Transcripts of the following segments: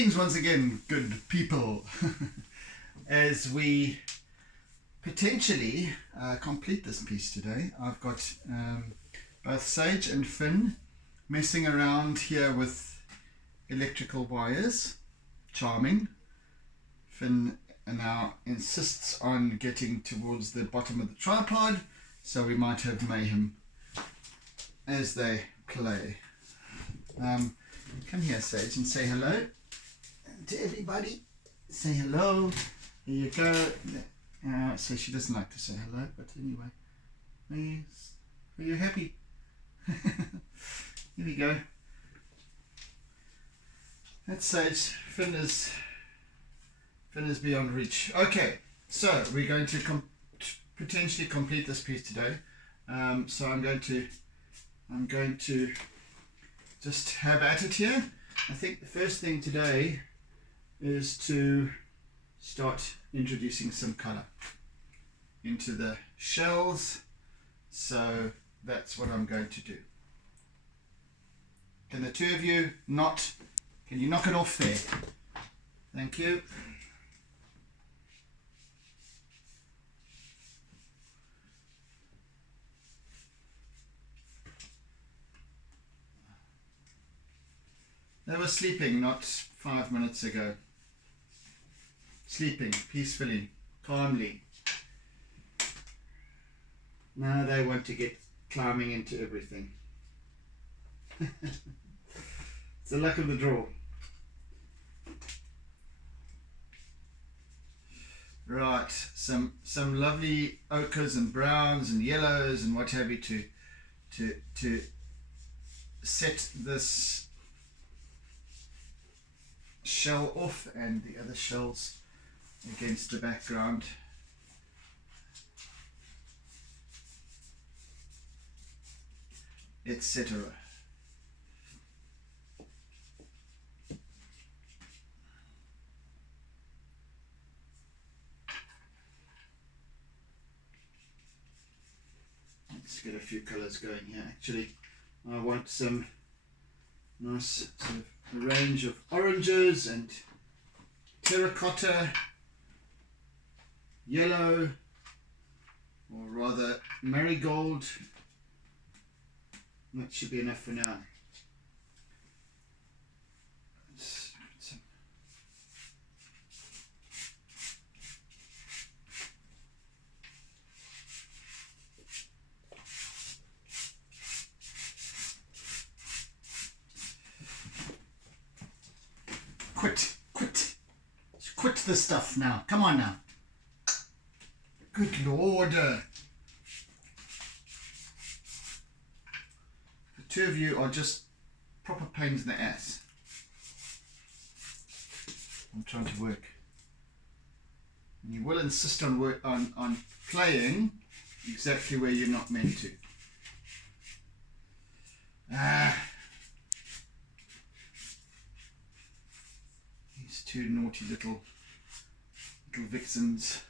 Greetings once again, good people, as we potentially complete this piece today. I've got both Sage and Finn messing around here with electrical wires. Charming. Finn now insists on getting towards the bottom of the tripod, so we might have mayhem as they play. Come here, Sage, and say hello to everybody. Say hello. Here you go. So she doesn't like to say hello, but anyway. Are you happy? Here we go. That's Sage. Finn is beyond reach. Okay, so we're going to potentially complete this piece today. So I'm going to just have at it here. I think the first thing today is to start introducing some color into the shells. So that's what I'm going to do. Can the two of you can you knock it off there? Thank you. They were sleeping not 5 minutes ago. Sleeping peacefully, calmly. Now they want to get climbing into everything. It's the luck of the draw. Right, some lovely ochres and browns and yellows and what have you to set this shell off and the other shells against the background. Etc. Let's get a few colors going here. Actually, I want some nice sort of range of oranges and terracotta, yellow, or rather marigold. That should be enough for now. Quit this stuff now. Come on now. Good Lord. The two of you are just proper pains in the ass. I'm trying to work. And you will insist on playing exactly where you're not meant to. These two naughty little vixens.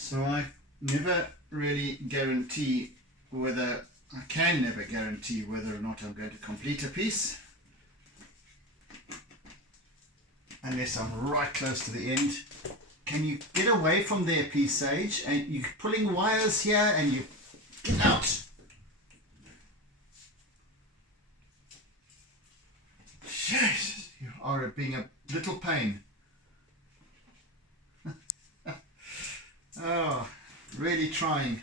So I never really guarantee whether, I can never guarantee whether or not I'm going to complete a piece. Unless I'm right close to the end. Can you get away from there, please, Sage? And you're pulling wires here and you get out. Shit, you are being a little pain. Oh, really trying.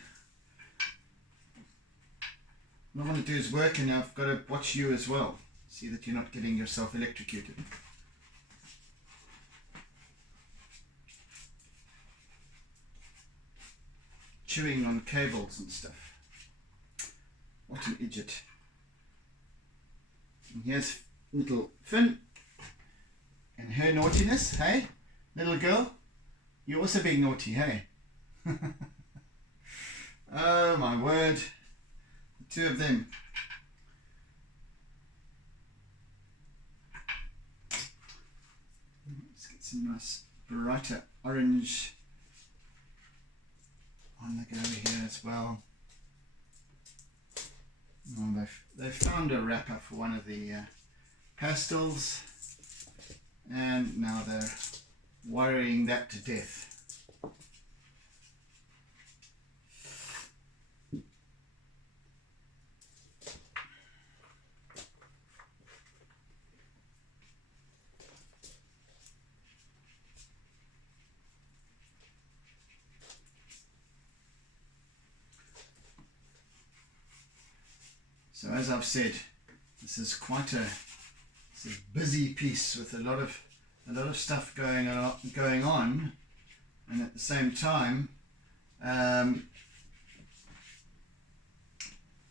What I want to do is work, and I've got to watch you as well. See that you're not getting yourself electrocuted. chewing on cables and stuff. What an idiot. And here's little Finn and her naughtiness. Hey, little girl, you're also being naughty, hey? Oh my word, the two of them. Let's get some nice brighter orange on the go here as well. Oh, they've found a wrapper for one of the pastels, and now they're worrying that to death. So as I've said, this is quite a busy piece with a lot of stuff going on, and at the same time,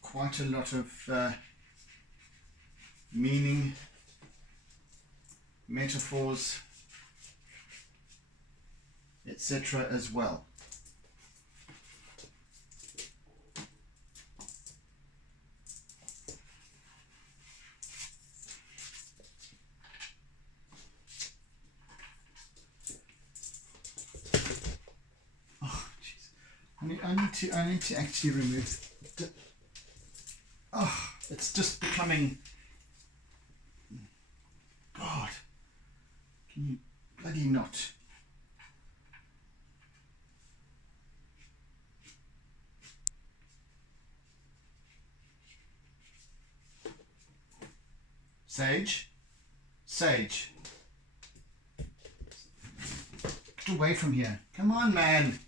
quite a lot of meaning, metaphors, etc. as well. I need to actually remove the, oh, it's just becoming, God, can you bloody not? Sage, Sage, get away from here, come on man.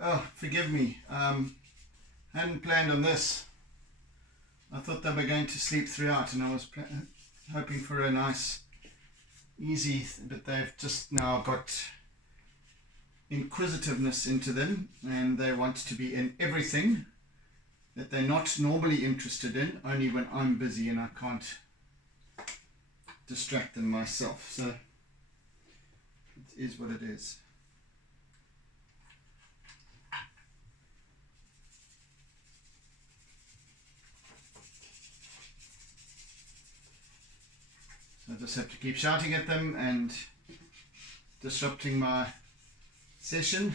Oh, forgive me. Hadn't planned on this. I thought they were going to sleep throughout, and I was hoping for a nice, easy, but they've just now got inquisitiveness into them, and they want to be in everything that they're not normally interested in, only when I'm busy and I can't distract them myself. So it is what it is. I just have to keep shouting at them and disrupting my session.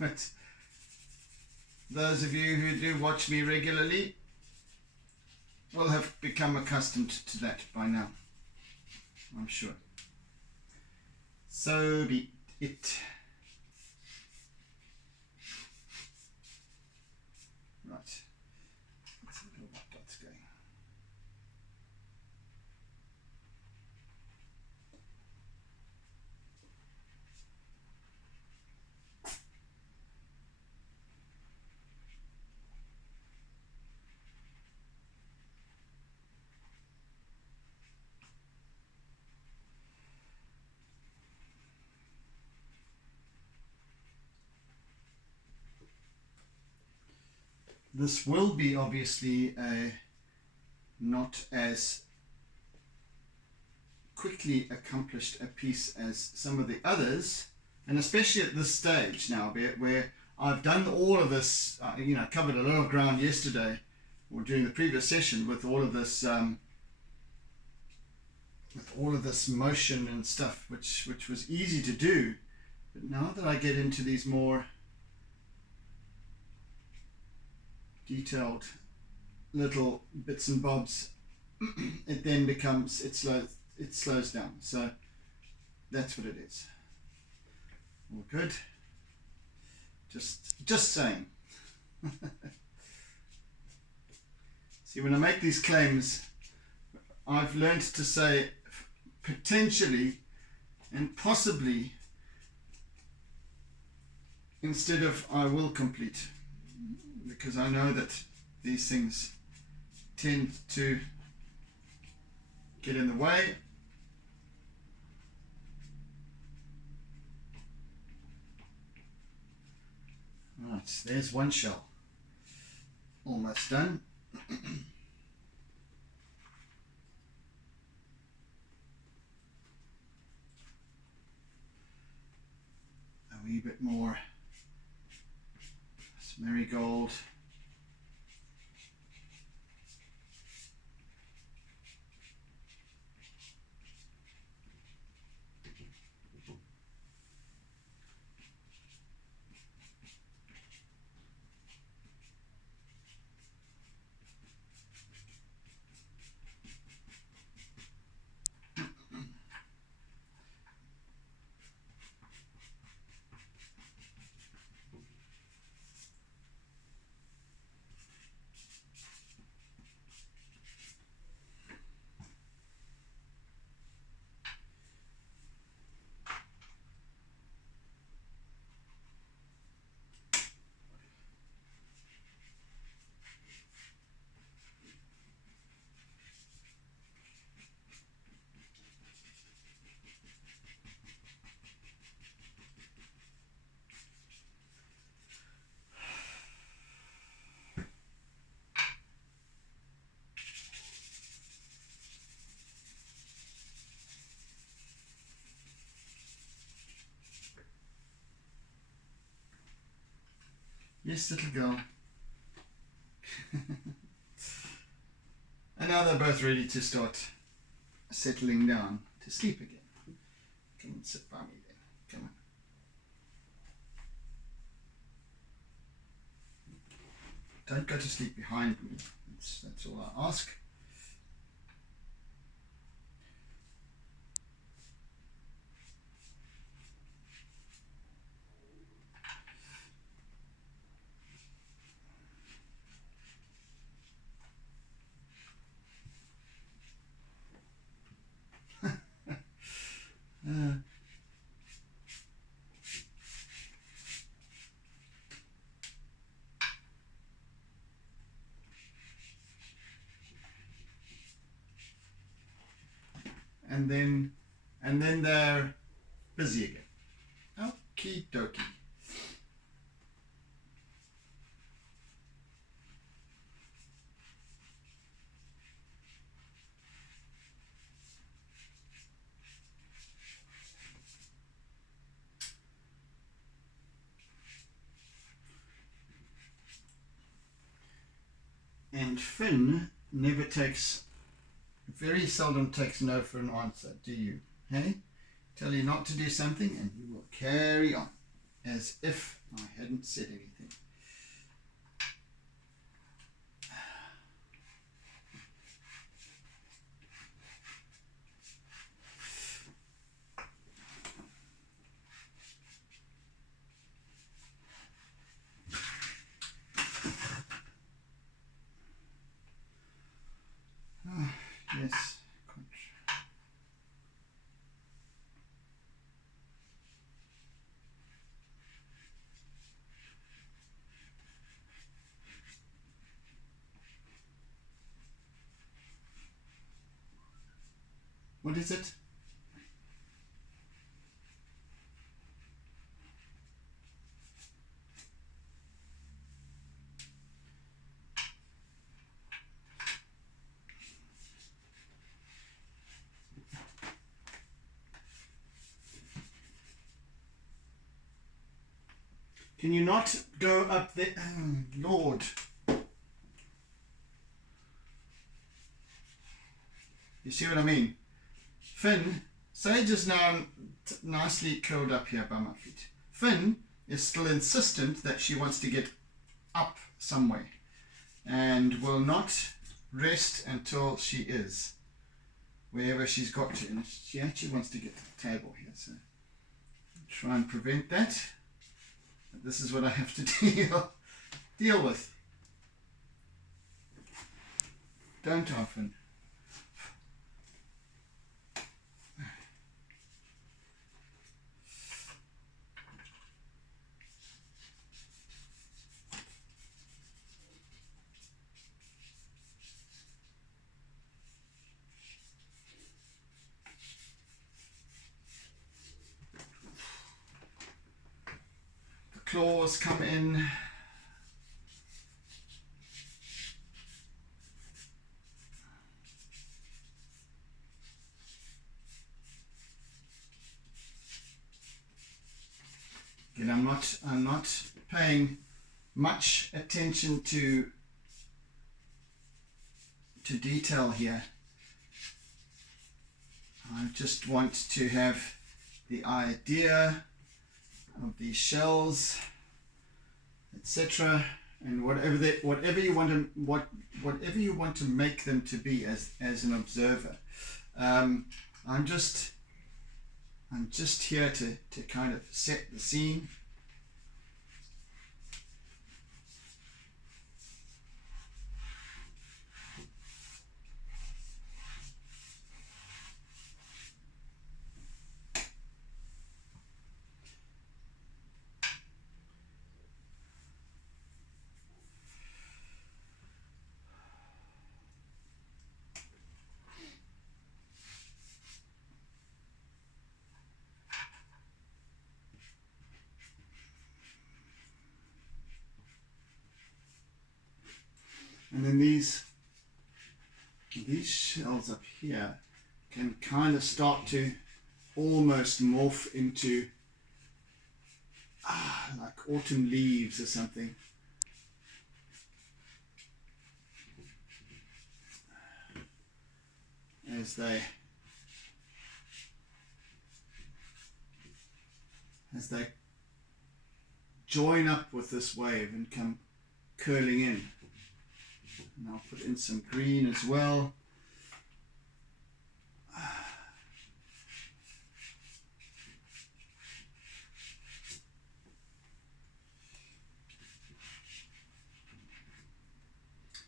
But those of you who do watch me regularly will have become accustomed to that by now, I'm sure. So be it. Right. Let's see what that's going. This will be obviously not as quickly accomplished a piece as some of the others, and especially at this stage now where I've done all of this, covered a lot of ground yesterday or during the previous session with all of this motion and stuff, which was easy to do. But now that I get into these more detailed little bits and bobs, it then becomes, it slows down. So that's what it is. All good. Just saying. See, when I make these claims, I've learned to say potentially and possibly instead of I will complete, because I know that these things tend to get in the way. Right, there's one shell. Almost done. A wee bit more. This marigold. Yes, little girl. And now they're both ready to start settling down to sleep again. Come and sit by me then. Come on. Don't go to sleep behind me. That's all I ask. And then they're busy again. Okie dokie. And Finn very seldom takes no for an answer, do you? Hey? Tell you not to do something and you will carry on as if I hadn't said anything. Yes. What is it? Can you not go up there? Oh, Lord. You see what I mean? Finn, Sage is now nicely curled up here by my feet. Finn is still insistent that she wants to get up somewhere and will not rest until she is wherever she's got to. And she actually wants to get to the table here, so try and prevent that. But this is what I have to deal with. Don't often. claws come in. Again, I'm not paying much attention to detail here. I just want to have the idea of these shells, etc., and whatever you want to make them to be as an observer. I'm just here to kind of set the scene. And then these shells up here can kind of start to almost morph into like autumn leaves or something. As they join up with this wave and come curling in. And I'll put in some green as well.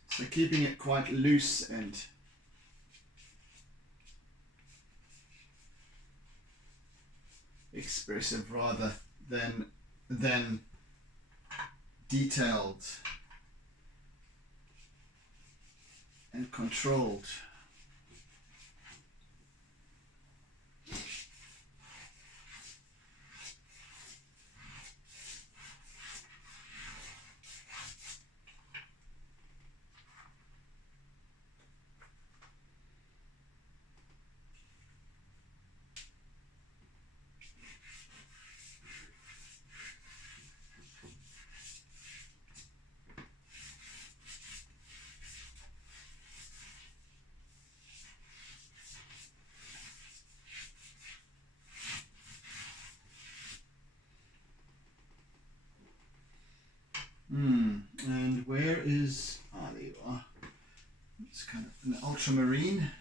So keeping it quite loose and expressive rather than detailed and controlled. And where is, there you are. It's kind of an ultramarine.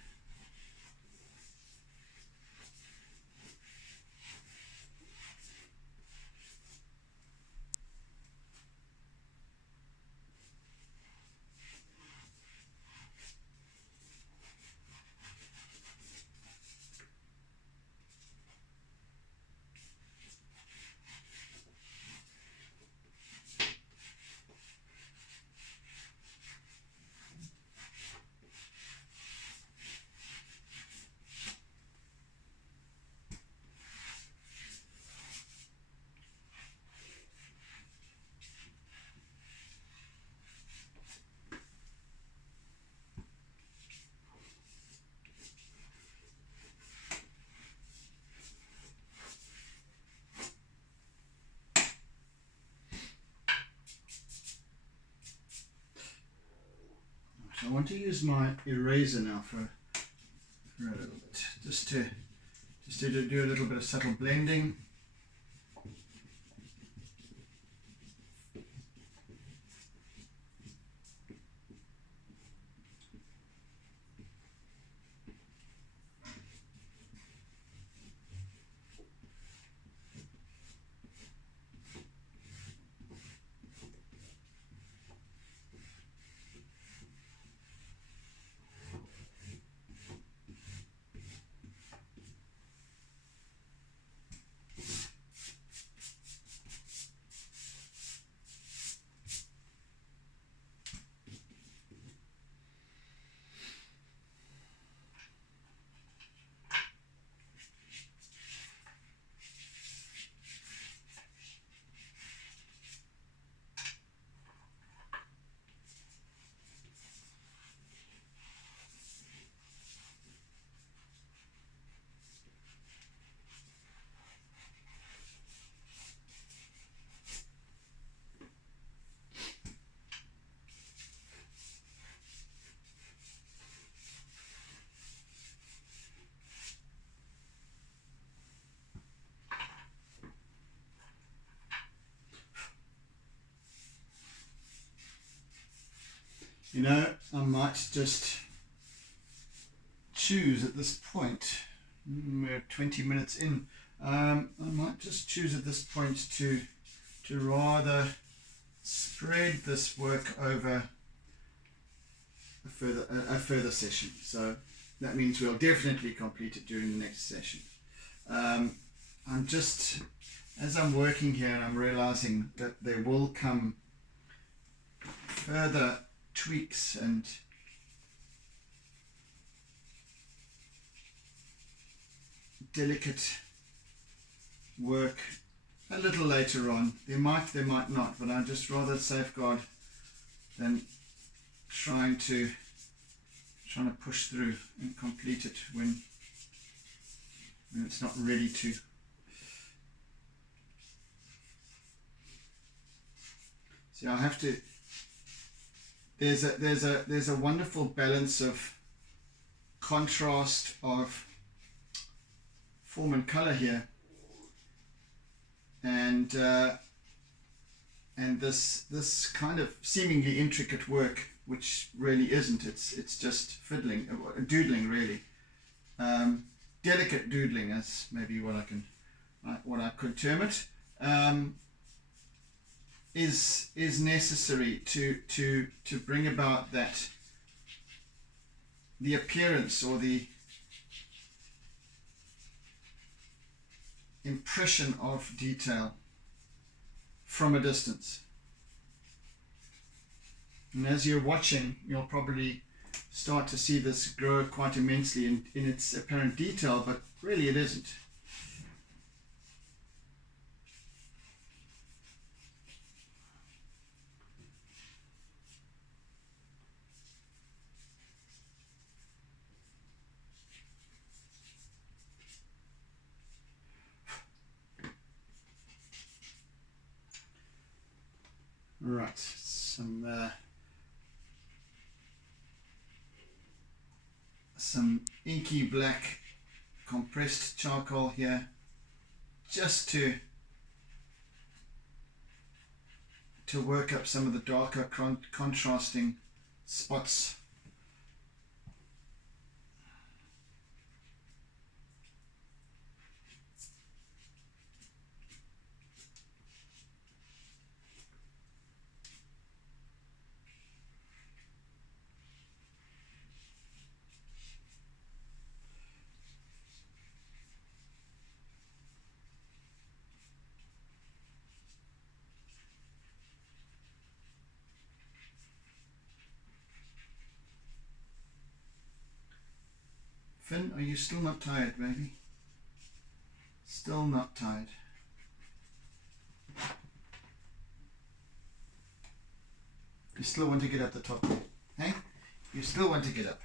So I want to use my eraser now for a little bit, just to do a little bit of subtle blending. You know, I might just choose at this point, we're 20 minutes in, I might just choose at this point to rather spread this work over a further session. So that means we'll definitely complete it during the next session. I'm just, as I'm working here, and I'm realizing that there will come further tweaks and delicate work a little later on. There might not, but I'd just rather safeguard than trying to push through and complete it when it's not ready to. See, I have to. There's a wonderful balance of contrast of form and color here, and this kind of seemingly intricate work, which really isn't. It's just fiddling, doodling, really. Delicate doodling, as maybe what I could term it. Is necessary to bring about that, the appearance or the impression of detail from a distance. And as you're watching, you'll probably start to see this grow quite immensely in its apparent detail, but really it isn't. Right, some inky black compressed charcoal here, just to work up some of the darker contrasting spots. Finn, are you still not tired, baby? Still not tired? You still want to get up the top there? Hey? You still want to get up?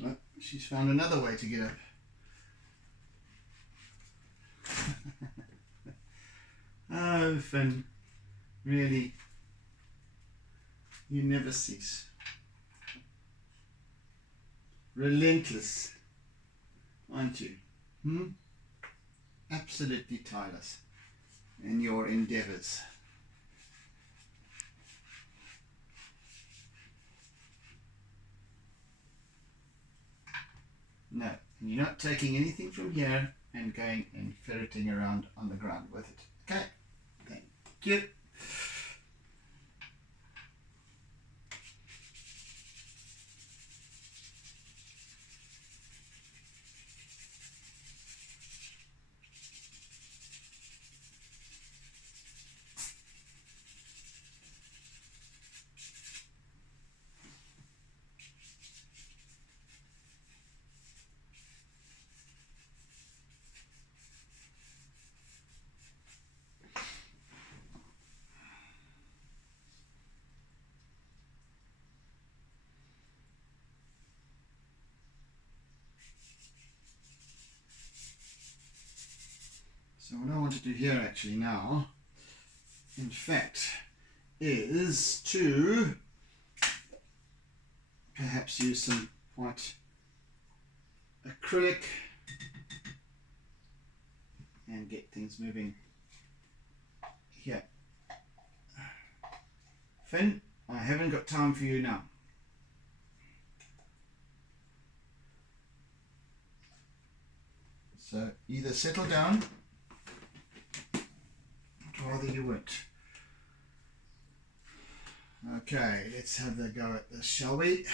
Well, she's found another way to get up. Oh, Finn, really, you never cease. Relentless, aren't you? Absolutely tireless in your endeavors. No, you're not taking anything from here and going and ferreting around on the ground with it. Okay, thank you. want to do here actually now, in fact, is to perhaps use some white acrylic and get things moving here. Finn, I haven't got time for you now. So either settle down, I'd rather you weren't. Okay, let's have a go at this, shall we?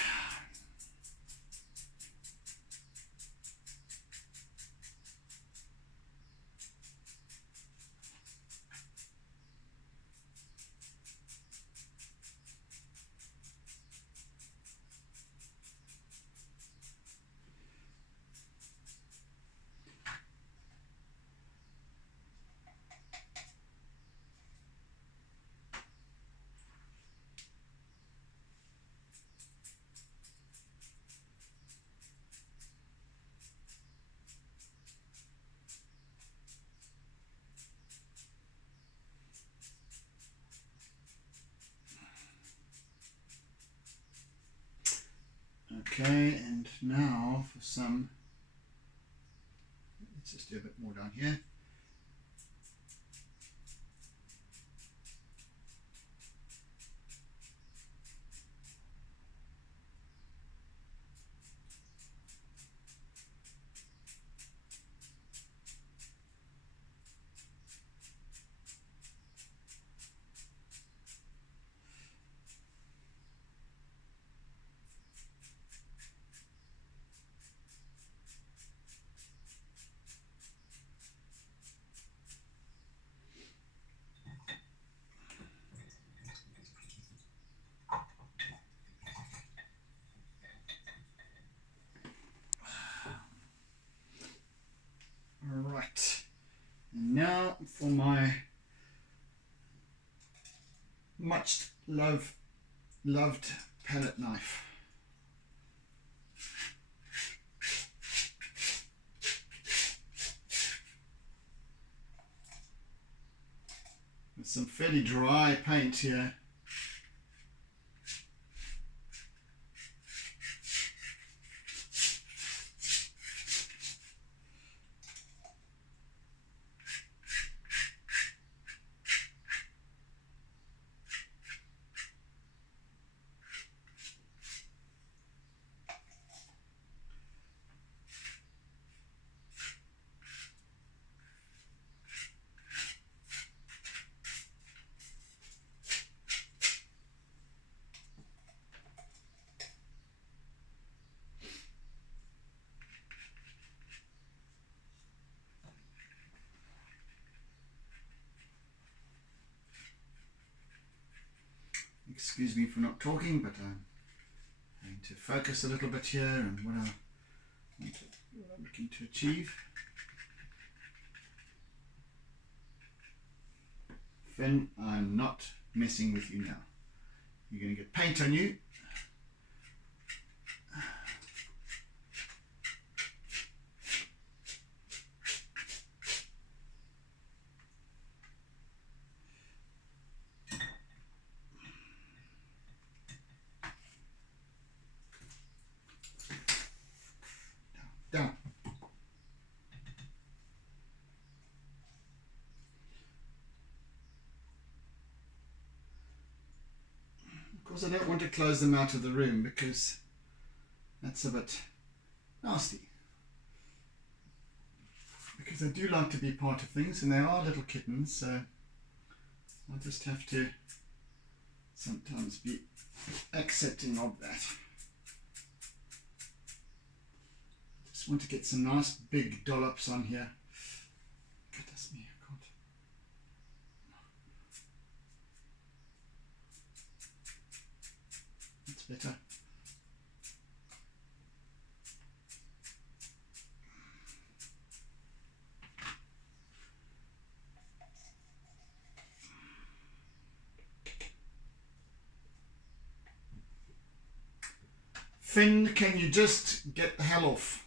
Okay, and now for some, let's just do a bit more down here. Right, and now for my much loved palette knife. With some fairly dry paint here. Excuse me for not talking, but I'm going to focus a little bit here on what I'm looking to achieve. Finn, I'm not messing with you now. You're going to get paint on you. Down. Of course, I don't want to close them out of the room because that's a bit nasty. Because they do like to be part of things, and they are little kittens, so I just have to sometimes be accepting of that. Just want to get some nice big dollops on here. Goodness me, I can't. That's better. Finn, can you just get the hell off?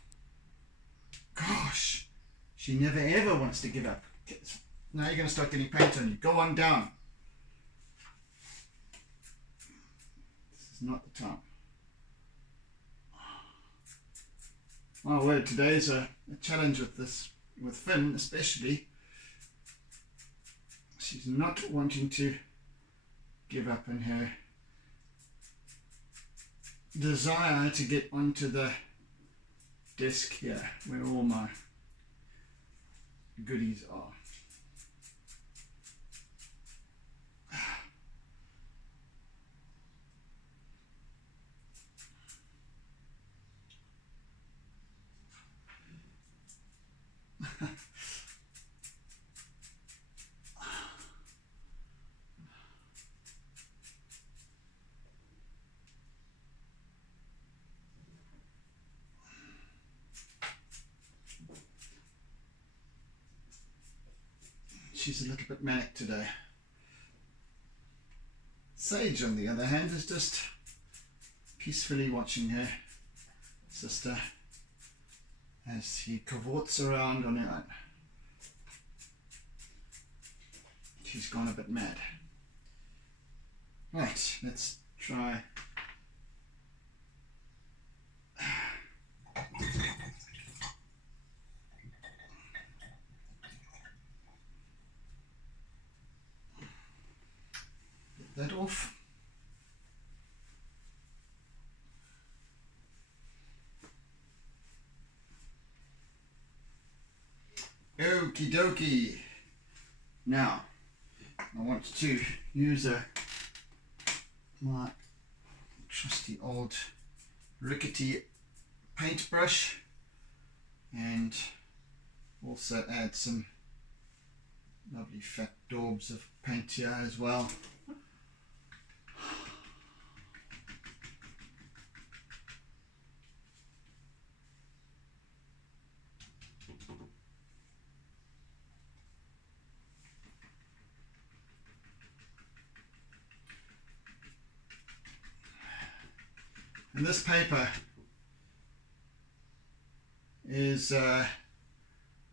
Gosh, she never ever wants to give up. Now you're going to start getting paint on you. Go on down. This is not the time. My word, today's a challenge with this, with Finn especially. She's not wanting to give up in her desire to get onto the desk here where all my goodies are. She's a little bit manic today. Sage, on the other hand, is just peacefully watching her sister as she cavorts around on her own. She's gone a bit mad. Right, let's try. Get that off. Okie dokie. Now, I want to use my trusty old rickety paintbrush and also add some lovely fat daubs of paint here as well. And this paper is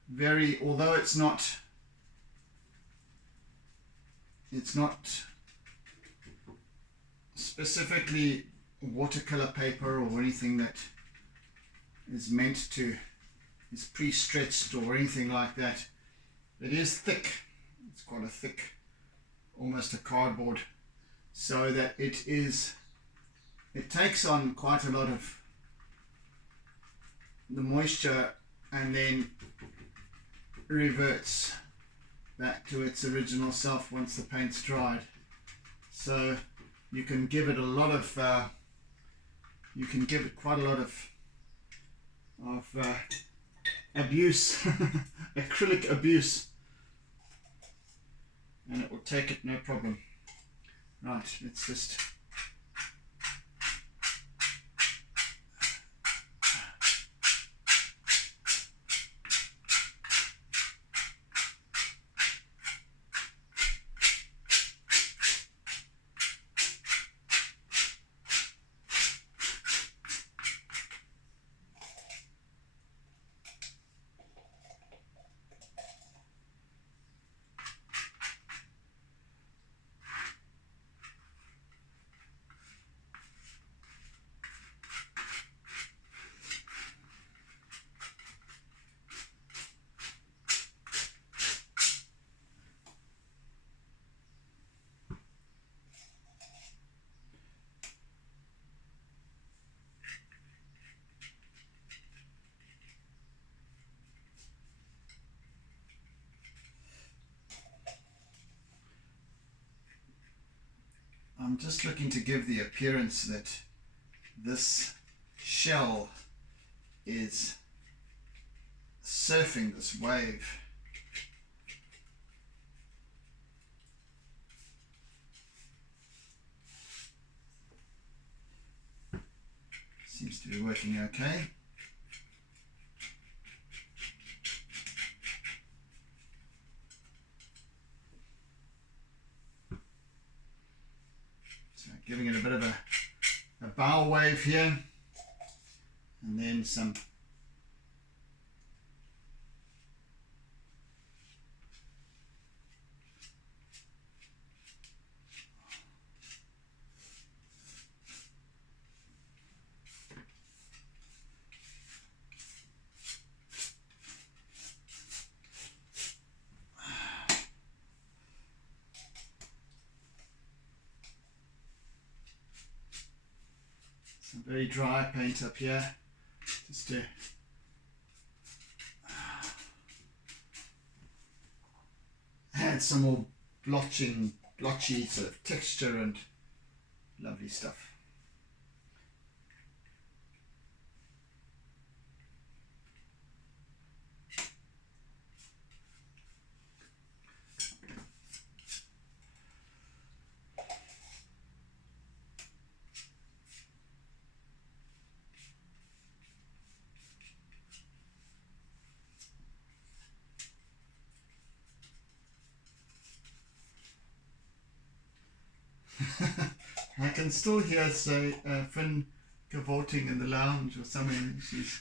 very, although it's not specifically watercolor paper or anything that is meant to, is pre-stretched or anything like that. It is thick. It's quite a thick, almost a cardboard, so that it takes on quite a lot of the moisture and then reverts back to its original self once the paint's dried. So you can give it a lot of quite a lot of abuse, acrylic abuse, and it will take it no problem. Right, let's just I'm just looking to give the appearance that this shell is surfing this wave. Seems to be working okay. Giving it a bit of a bow wave here, and then some very dry paint up here, just to add some more blotchy sort of texture and lovely stuff. I can still hear Finn cavorting in the lounge or somewhere. She's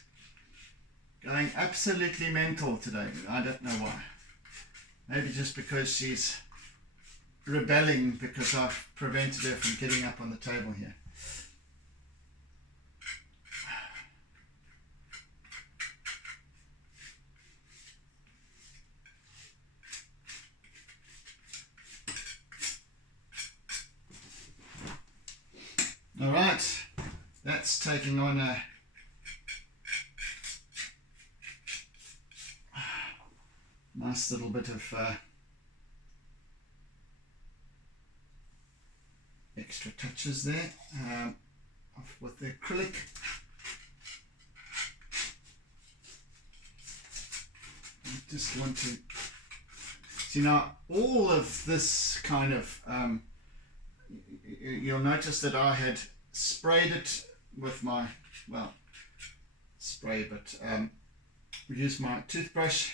going absolutely mental today. I don't know why. Maybe just because she's rebelling because I've prevented her from getting up on the table here. All right, that's taking on a nice little bit of extra touches there with the acrylic. I just want to see now all of this kind of you'll notice that I had sprayed it with my, well, spray, but used my toothbrush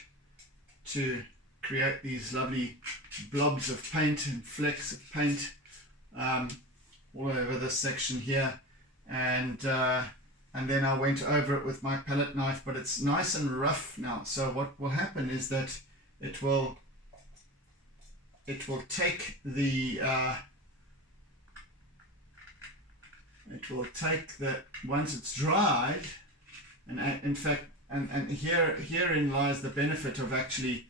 to create these lovely blobs of paint and flecks of paint all over this section here, and then I went over it with my palette knife, but it's nice and rough now. So what will happen is that it will take the once it's dried, and in fact, and herein lies the benefit of actually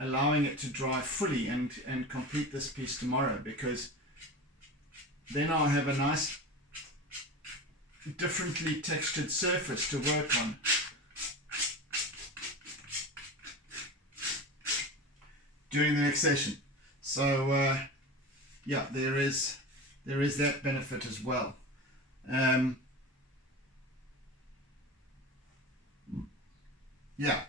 allowing it to dry fully and complete this piece tomorrow, because then I'll have a nice differently textured surface to work on. During the next session. So yeah, there is that benefit as well. Yeah.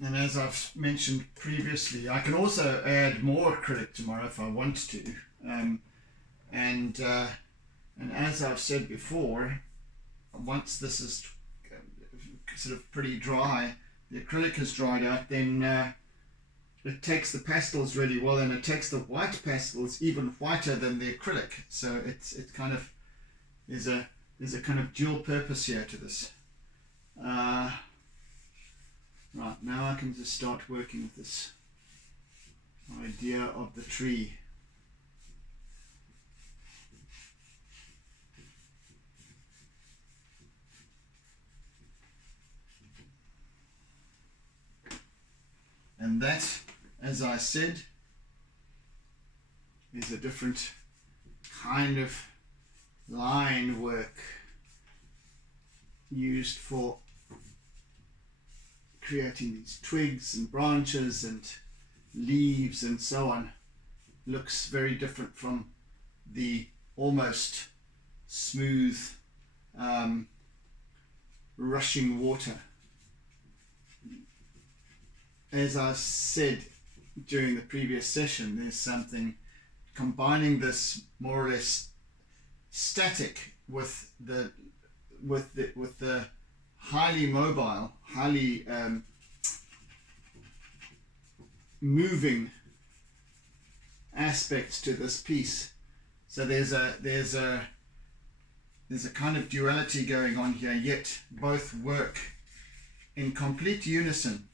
And as I've mentioned previously, I can also add more acrylic tomorrow if I want to. And as I've said before, once this is sort of pretty dry, the acrylic has dried out, then it takes the pastels really well, and it takes the white pastels even whiter than the acrylic. So it kind of there's a kind of dual purpose here to this. Right, now I can just start working with this idea of the tree. And that, as I said, is a different kind of line work used for creating these twigs and branches and leaves and so on. Looks very different from the almost smooth rushing water. As I said during the previous session, there's something combining this more or less static with the highly mobile, highly moving aspects to this piece. So there's a kind of duality going on here, yet both work in complete unison,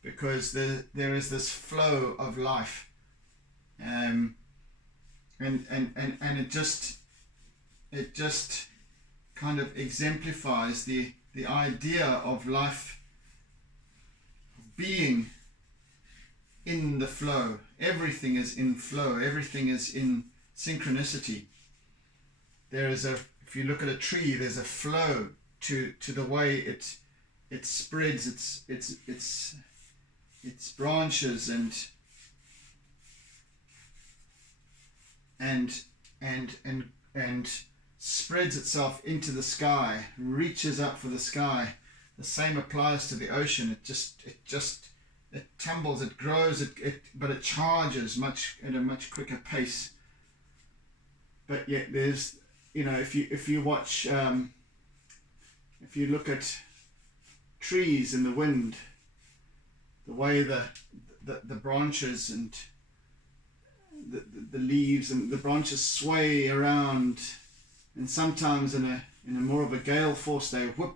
because there is this flow of life, and it just kind of exemplifies the the idea of life being in the flow. Everything is in flow. Everything is in synchronicity. There is if you look at a tree, there's a flow to the way it spreads its branches and spreads itself into the sky, reaches up for the sky. The same applies to the ocean. It tumbles, it grows, but it charges at a much quicker pace. But yet there's, if you watch, if you look at trees in the wind, the way the branches and the leaves and the branches sway around, and sometimes in a more of a gale force they whip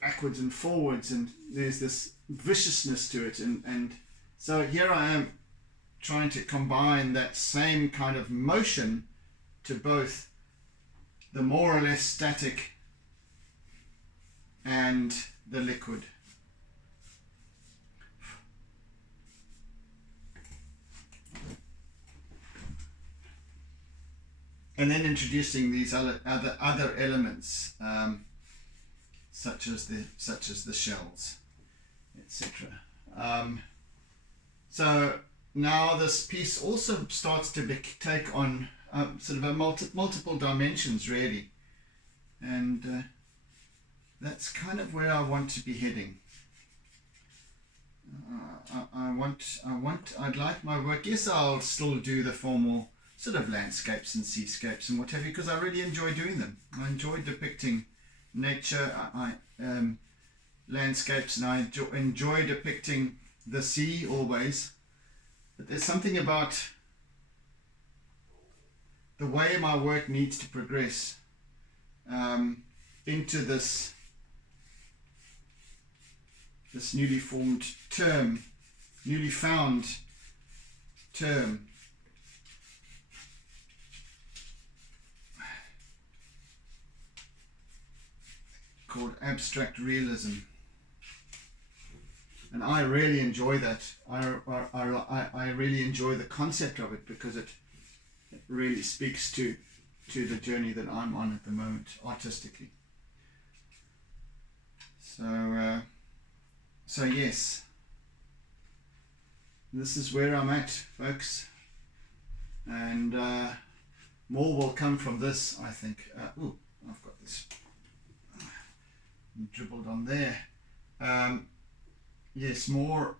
backwards and forwards, and there's this viciousness to it, and so here I am trying to combine that same kind of motion to both the more or less static and the liquid. And then introducing these other elements, such as the shells, etc. So now this piece also starts to take on sort of a multiple dimensions, really, and that's kind of where I want to be heading. I'd like my work. Yes, I'll still do the formal sort of landscapes and seascapes and what have you, because I really enjoy doing them. I enjoy depicting nature, landscapes, and I enjoy depicting the sea always. But there's something about the way my work needs to progress into this newly found term called abstract realism, and I really enjoy that. I really enjoy the concept of it, because it really speaks to the journey that I'm on at the moment artistically. So yes, this is where I'm at, folks, and more will come from this, I think. Ooh, I've got this dribbled on there. Yes, more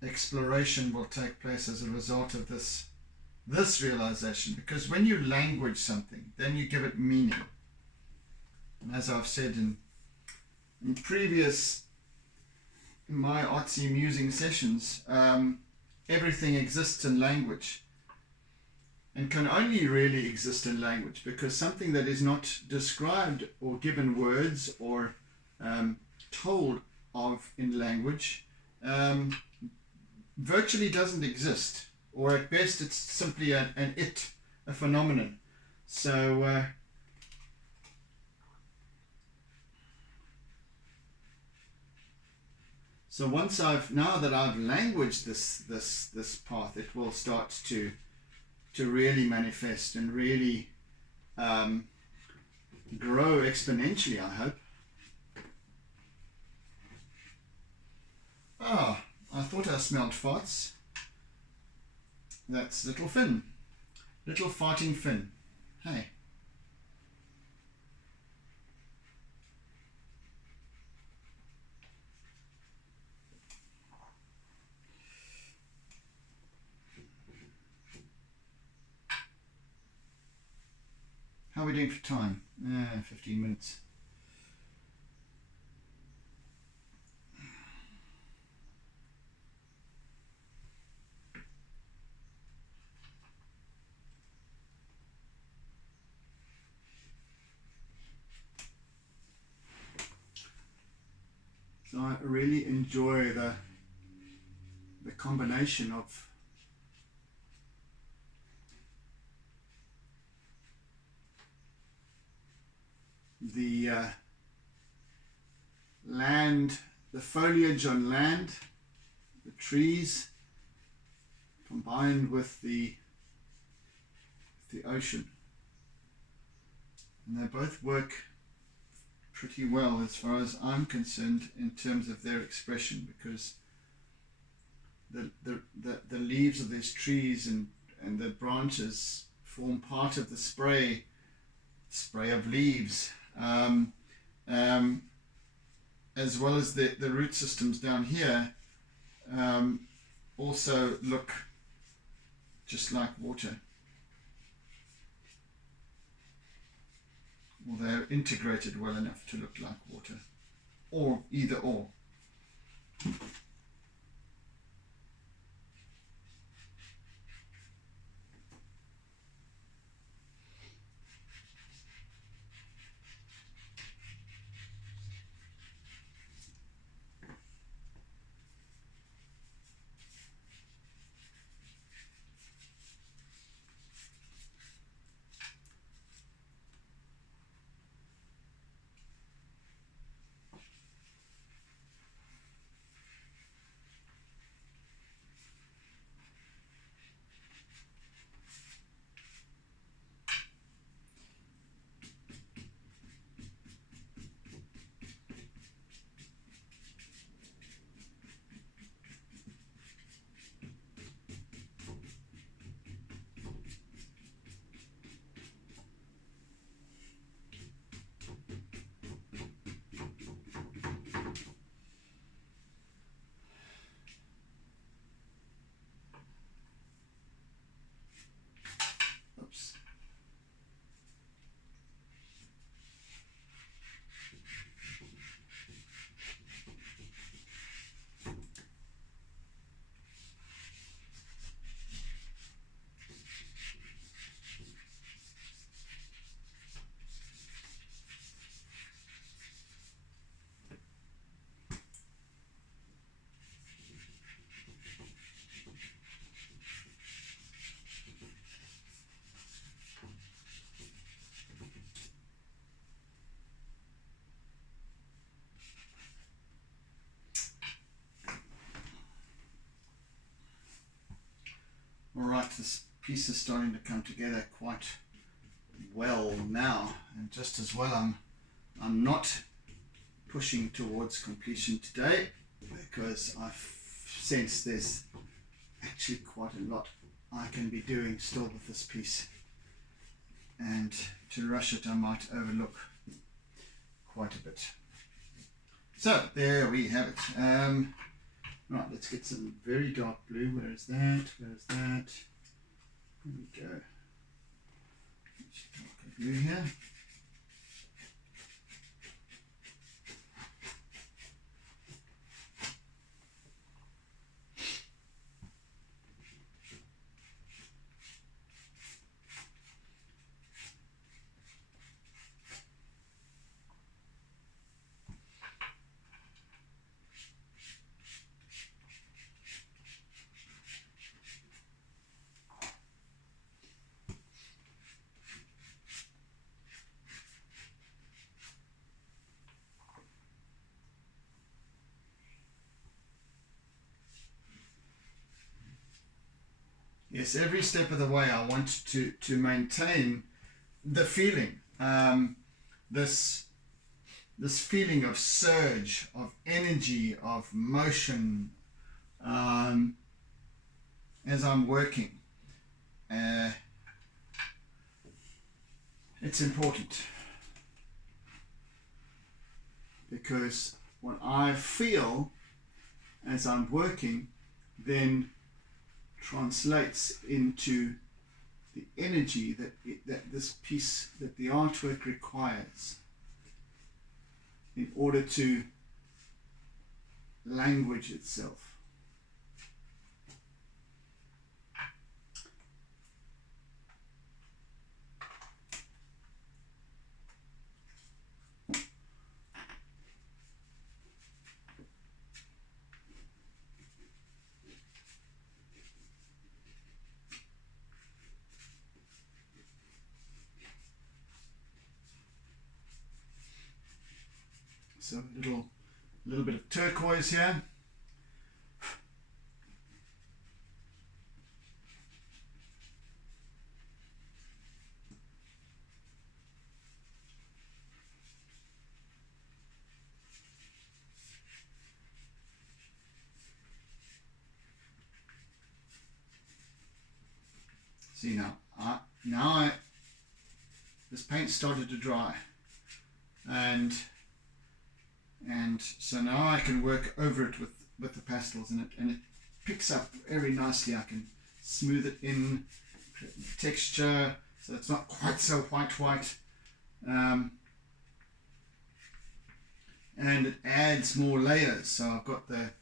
exploration will take place as a result of this realization, because when you language something, then you give it meaning. And as I've said in my Artsy Musing sessions, everything exists in language, and can only really exist in language, because something that is not described or given words or told of in language virtually doesn't exist, or at best it's simply a phenomenon. So now that I've languaged this path, it will start to really manifest and really grow exponentially, I hope. Ah, I thought I smelled farts. That's little Finn. Little farting Finn. Hey. How are we doing for time? 15 minutes. So I really enjoy the combination of the land, the foliage on land, the trees, combined with the ocean. And they both work pretty well as far as I'm concerned in terms of their expression, because the leaves of these trees and the branches form part of the spray of leaves, as well as the root systems down here also look just like water, or they're integrated well enough to look like water, or either or. Oops. Alright, this piece is starting to come together quite well now, and just as well I'm not pushing towards completion today, because I sense there's actually quite a lot I can be doing still with this piece, and to rush it I might overlook quite a bit. So there we have it. Right, let's get some very dark blue. Where is that? Where's that? There we go. Darker blue here. Yes, every step of the way I want to maintain the feeling, this feeling of surge, of energy, of motion, as I'm working. It's important, because what I feel as I'm working then translates into the energy that this piece, that the artwork requires in order to language itself. So a little bit of turquoise here. See now, this paint started to dry, and so now I can work over it with the pastels, and it picks up very nicely. I can smooth it in, create texture, so it's not quite so white, and it adds more layers. So I've got the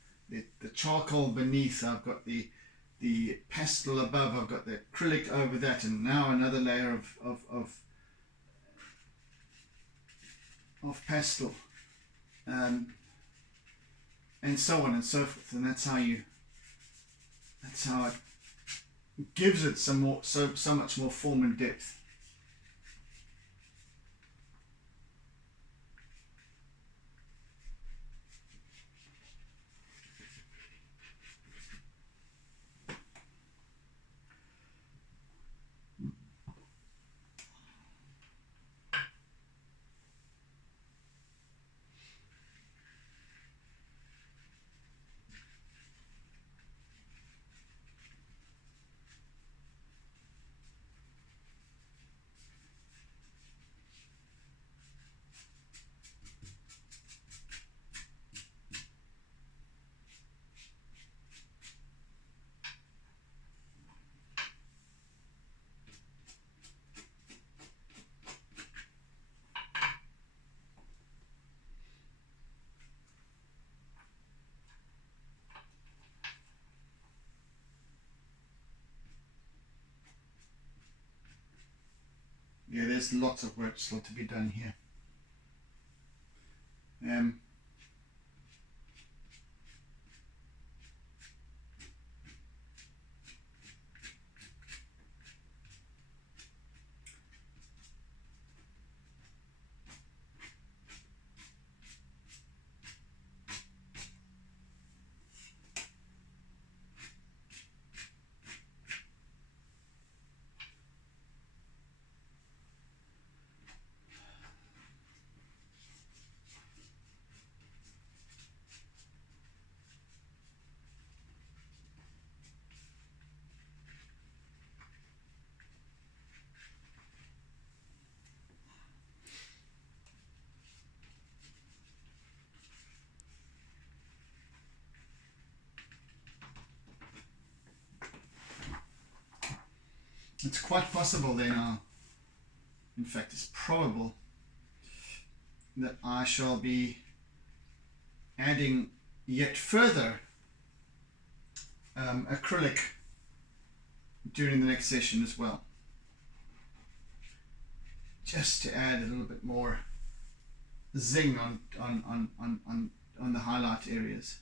charcoal beneath, I've got the pastel above, I've got the acrylic over that, and now another layer of pastel, and so on and so forth. And that's how it gives it so much more form and depth. Yeah, there's lots of work still to be done here. It's quite possible then, in fact it's probable, that I shall be adding yet further acrylic during the next session as well, just to add a little bit more zing on the highlight areas.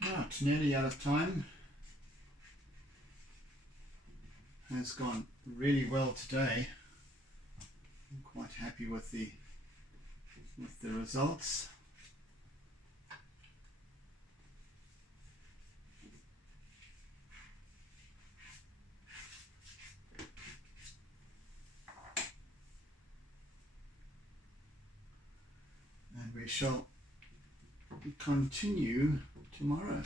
Right, nearly out of time. has gone really well today. I'm quite happy with the results. And we shall continue tomorrow.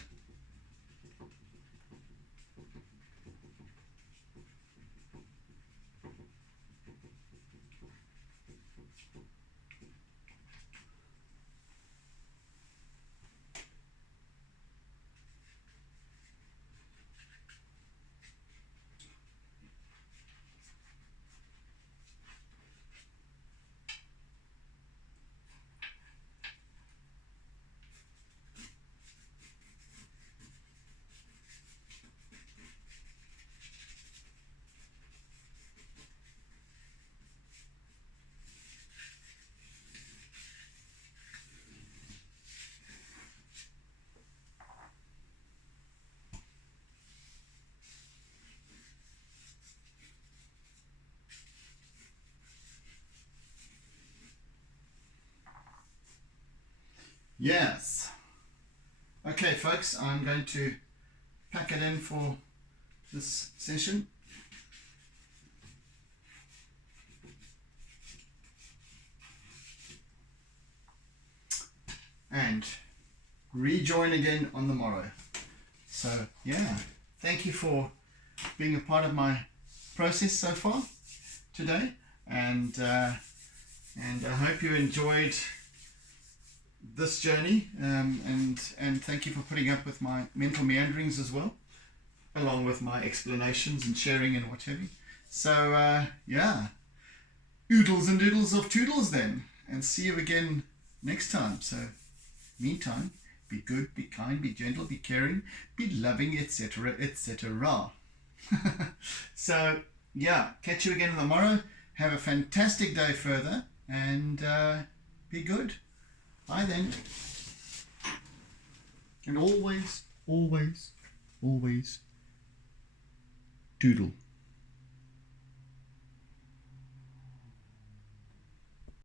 Yes. Okay, folks, I'm going to pack it in for this session. And rejoin again on the morrow. So, yeah, thank you for being a part of my process so far today. And I hope you enjoyed this journey, and thank you for putting up with my mental meanderings as well, along with my explanations and sharing and what have you. So yeah, oodles and doodles of toodles then, and see you again next time. So meantime, be good, be kind, be gentle, be caring, be loving, etc., etc. So yeah, catch you again tomorrow. Have a fantastic day further, and be good. Bye then. And always, always, always doodle.